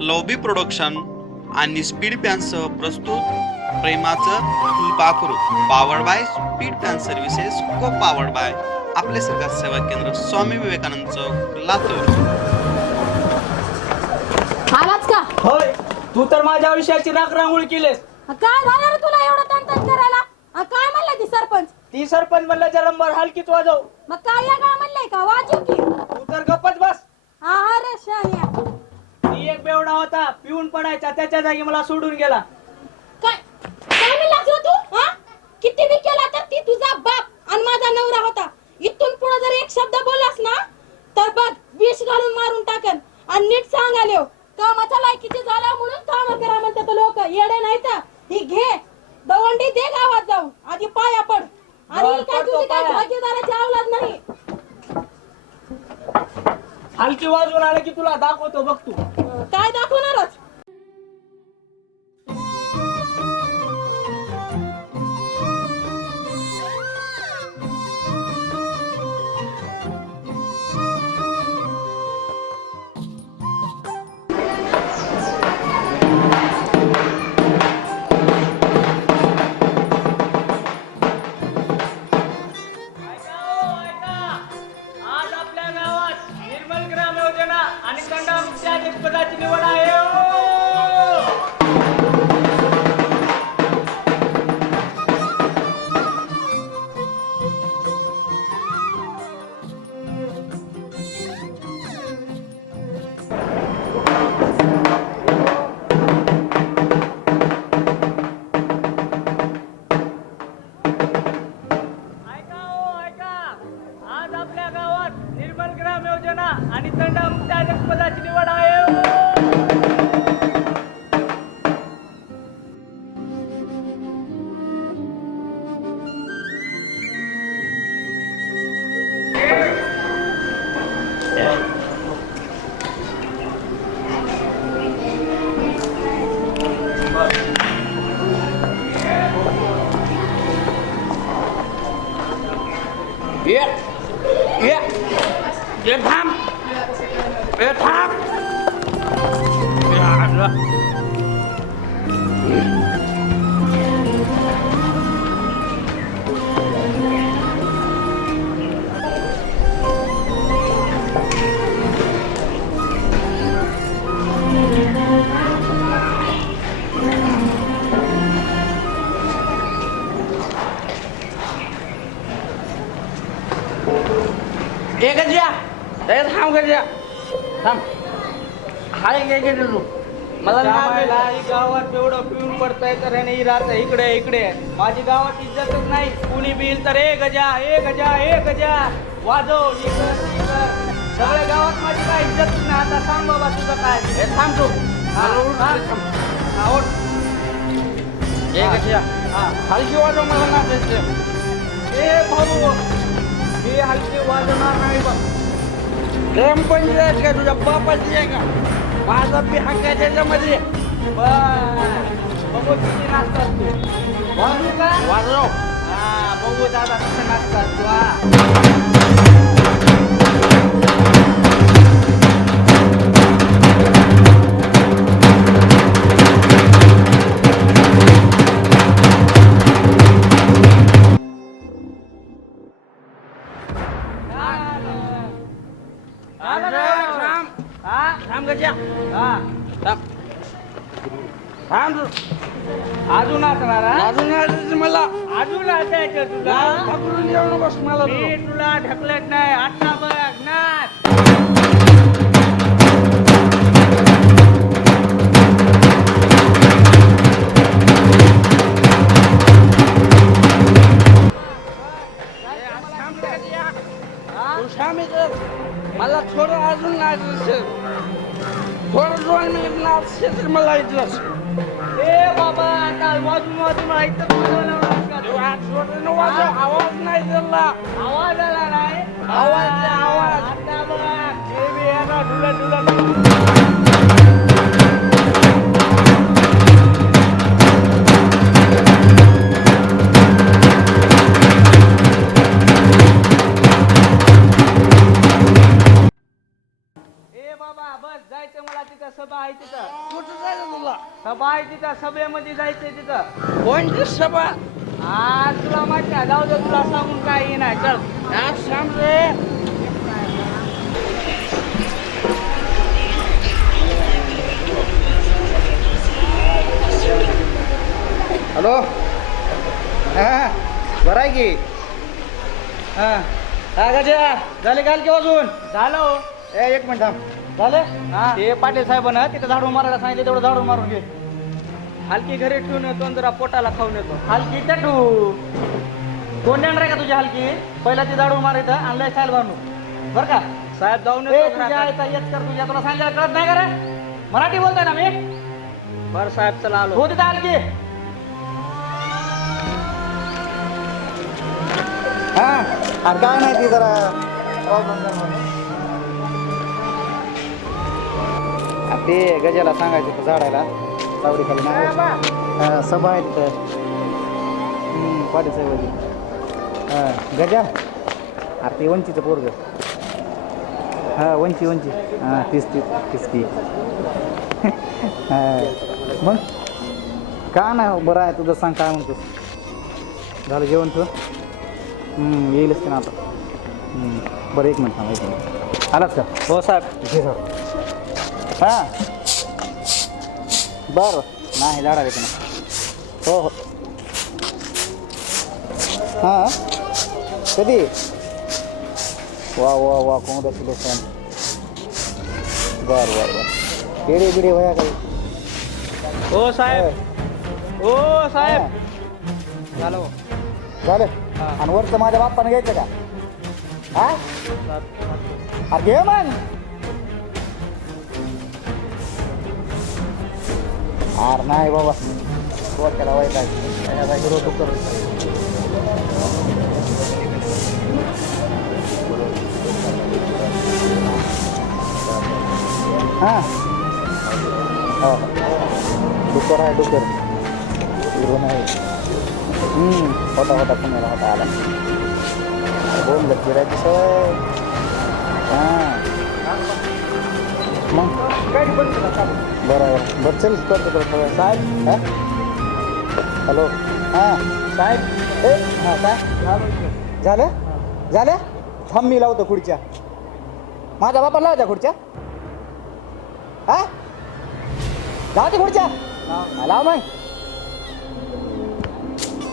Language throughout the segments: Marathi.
लवबी प्रोडक्शन आणि स्पीड पॅनसह प्रस्तुत प्रेमाचं फुलपाखरू powered by speed pan services co powered by आपले सरकार सेवा केंद्र स्वामी विवेकानंद चौक लातूर. आलाच का? होय तू तर माझ्या आयुष्याची राख रांगोळी केलीस. काय झालं तुला एवढं तंतन करायला? काय म्हणले ती सरपंच? ती सरपंच म्हणलं जरंबर हलकीच वाजव. मग काय या का म्हणलंय का? वाजू की. तू तर गप्पच बस. हा हा एक बेवडा होता पिऊन पडायचा त्याच्या जागी मला सोडून गेला. काय? काय तू? हा? किती बी केला तर ती तुझा बाप आणि माझा नवरा होता. इथून पुढे जर एक शब्द बोललास ना तर बघ विष घालून मारून टाकन आणि नीट सांगाले कामाच्या लायकीचे झाला म्हणून काम करा म्हणतात लोक. येडे नाही तर ही घे. दवंडी दे गावात जाऊन. आधी पाया पड. आणि ही काय तुझी काय. भागीदाराची अवलाद नाही? हलकी वाजवून आलं की तुला दाखवतो बघ तू. काय दाखवणारच? ये गजऱ्या ए थांब गजऱ्या थांब. हाय काय गेले तू. मला दे. ही गावात एवढं पिऊन पडतंय तर ह्याने ही राहत इकडे इकडे. माझी गावात इज्जतच नाही. कुणी बिल तर ए गजा ए गजा ए गजा वाजव. ते. सगळ्या गावात माझी काय इज्जत नाही. आता सांग बाबा तुझं काय. ए थांब तू. हा, थांब. हा, उठ. ए गजऱ्या हा. हलकी वाजव मला द्यायचं. ए भाऊ मी हलकी वाजवणार नाही बघ. ग्रामपंचायत का तुझ्या बापाची आहे का? माझा बी हक्क त्याच्यामध्ये. बघू किती नाचतात तू. वाजू का? वाजव. हा बघू दादा कसं नाचतात. तू हा नाचायचं तुला पकडून येऊ नकोस मला तू. मी तुला ढकलत नाही आता बघ नाच नाचશે तर मला इथलंच ए बाबा आता वाजून वाजून ऐकतं आवाज नाही दिला आवाज आला नाही. आवाज आवाज. आता बघ. हे बी तुला सभा आहे तिथं सभेमध्ये जायचंय तिथं. कोणती सभा? आज तुला माहिती आहे जाऊ दे तुला सांगून काय हे नाही चल. सांग रे. हॅलो? हां बरं आहे की? हां. काय गजा झाले काल की वाजून झालं हो. ए एक मिनिट थांब. झालं? हा. ते पाटील साहेबांना तिथं झाडू मारायला सांगितलं तेवढं झाडू मारून घे. हलकी घरी ठेवून येतो आणि जरा पोटाला खाऊन येतो. हलकी तू कोण देणार आहे का तुझी हलकी? पहिला ती झाडू मार इथं आणलंय साहेब बांधून बरं का? साहेब जाऊन ए येतो तुझ्या. आईचा येत कर तुझ्या. तुला सांगायला कळत नाही का रे? मराठी बोलतोय ना मी? बरं साहेब चला आलो. हो तिथं हलकी. हा? अरे काय नाही ती जरा. ते गजाला सांगायचं होतं झाडायला सावडी खाली नाही सभा आहे तिथं हम्म, पाटील साहेबाची हा गजा? अरे ते वंचीचं पोरग. हा वंची वंची हा तीस तीस तीस ती. हा मग? का नाही बरं आहे तुझं सांग काय म्हणतोस? झालं जेवण तुझं? हम्म, येईलच की ना आता. बरं एक मिनिट थांब एक मिनिट. आलाच का? हो साहेब. घे झाड हां. बरं. नाही झाडा ना हो हो. हां. कधी? वा वा वा कॉंग्रॅच्युलेशन बरं बरं बरं. केळी बिडी वया काही? हो साहेब. हो साहेब. झालं. झालं. आणि वरचं माझ्या बाप्पानं घ्यायचं का? हा? अरे घे मग. अरे नाही बाबा डोक्याला वाईट आहे त्याचा हिरो तू कर हां हो डुकर आहे डुकर हिरो नाही हम्म, होता होता पुण्याला होता आला बोल गिरायची सवय हां मग? बरं बरं. बरं चल करतो करतो. साहेब? हां? हॅलो? हां साहेब? ए हां काय? झालं? झालं? थांब मी लावतो खुर्च्या. माझ्या बापा लावत्या खुर्च्या? हा? लावते खुर्च्या? लाव मग.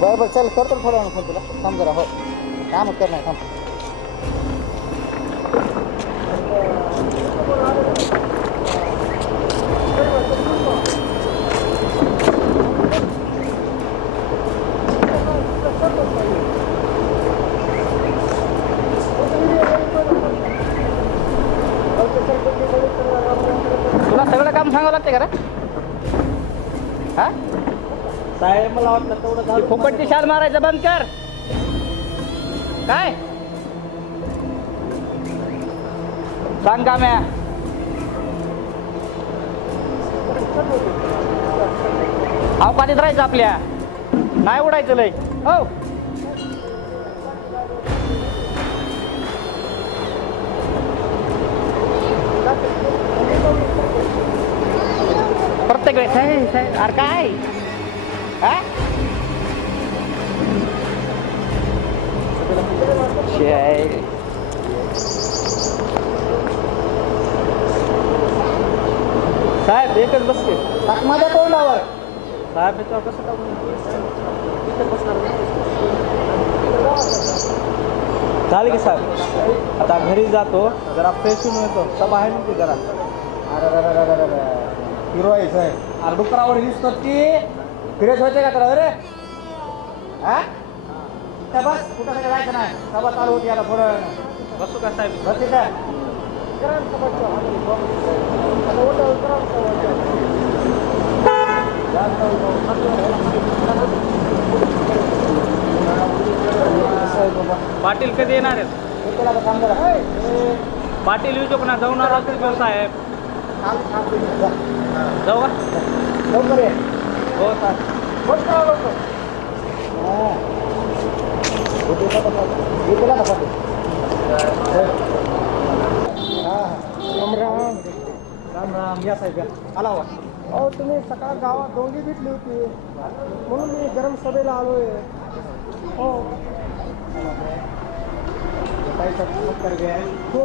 बरं बरं चल करतो थोड्या वेळानं फोन तुला. थांब जरा हो. कामच कर नाही थांब तुला सगळं काम सांगावं लागते का रे? हा? साहेब मला वाटलं तेवढं फुकटची शाल मारायचं बंद कर. काय? सांग का म्या? अवकाशात राहायचं आपल्या. नाही उडायचं लय. हो. साहेब, साहेब, अरे काय हा. साहेब एकच बसते माझ्या तोंडावर साहेब याच्यावर कसं टाकून चालेल की साहेब आता घरी जातो जरा फ्रेश होऊन येतो ना ती जरा अरे हिरो आहे साहेब अरे डुकरावर दिसतो ती फिरेस व्हायचे का तर रे हा? त्या बस कुठं सगळं जायचं नाही. सभा चालू होती याला थोडं. बसू का साहेब? बस तिथं पाटील कधी येणार आहेत? पाटील येऊ शकतो ना जाऊन आला साहेब. जाऊ का लवकर ये हो साहेब बस करा लवकर. इथे का बसा? इथे का बसा? राम राम. राम। राम राम। या साहेब या। आला वा अहो तुम्ही सकाळ गावात डोंगी भेटली होती म्हणून मी गरम सभेला आलोय हो। काही हो।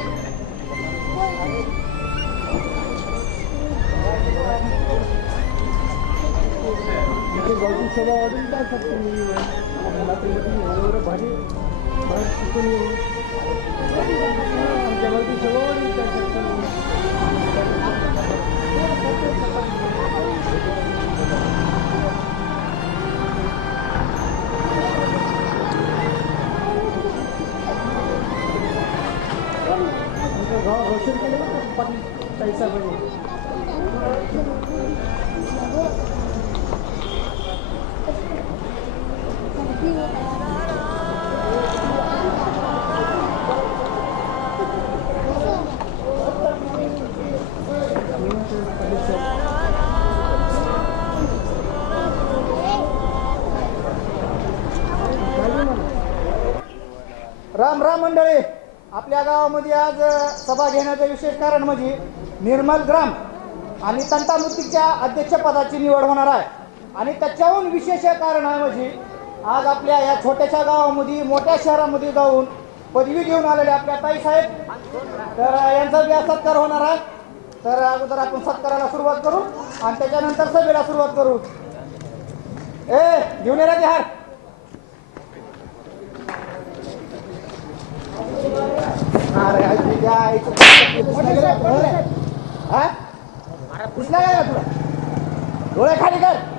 मी एवढं केलं ना पाटील ताई साहेबांनी राम राम मंडळी आपल्या गावामध्ये आज सभा घेण्याचं विशेष कारण म्हणजे निर्मल ग्राम आणि तंटामुक्तीच्या अध्यक्षपदाची निवड होणार आहे. आणि त्याच्याहून विशेष कारण आहे म्हणजे आज आपल्या या छोट्याशा गावामध्ये मोठ्या शहरामध्ये जाऊन पदवी घेऊन आलेले आपल्या ताईसाहेब तर यांचा बी सत्कार होणार आहे. तर अगोदर आपण सत्काराला सुरुवात करू आणि त्याच्यानंतर सभेला सुरुवात करू. ए घेऊन ये ते हार अरे आई तुझ्या आईचं कृष्णा गेला का तुला? हा? कृष्णा गेला तुला डोळे खाली कर.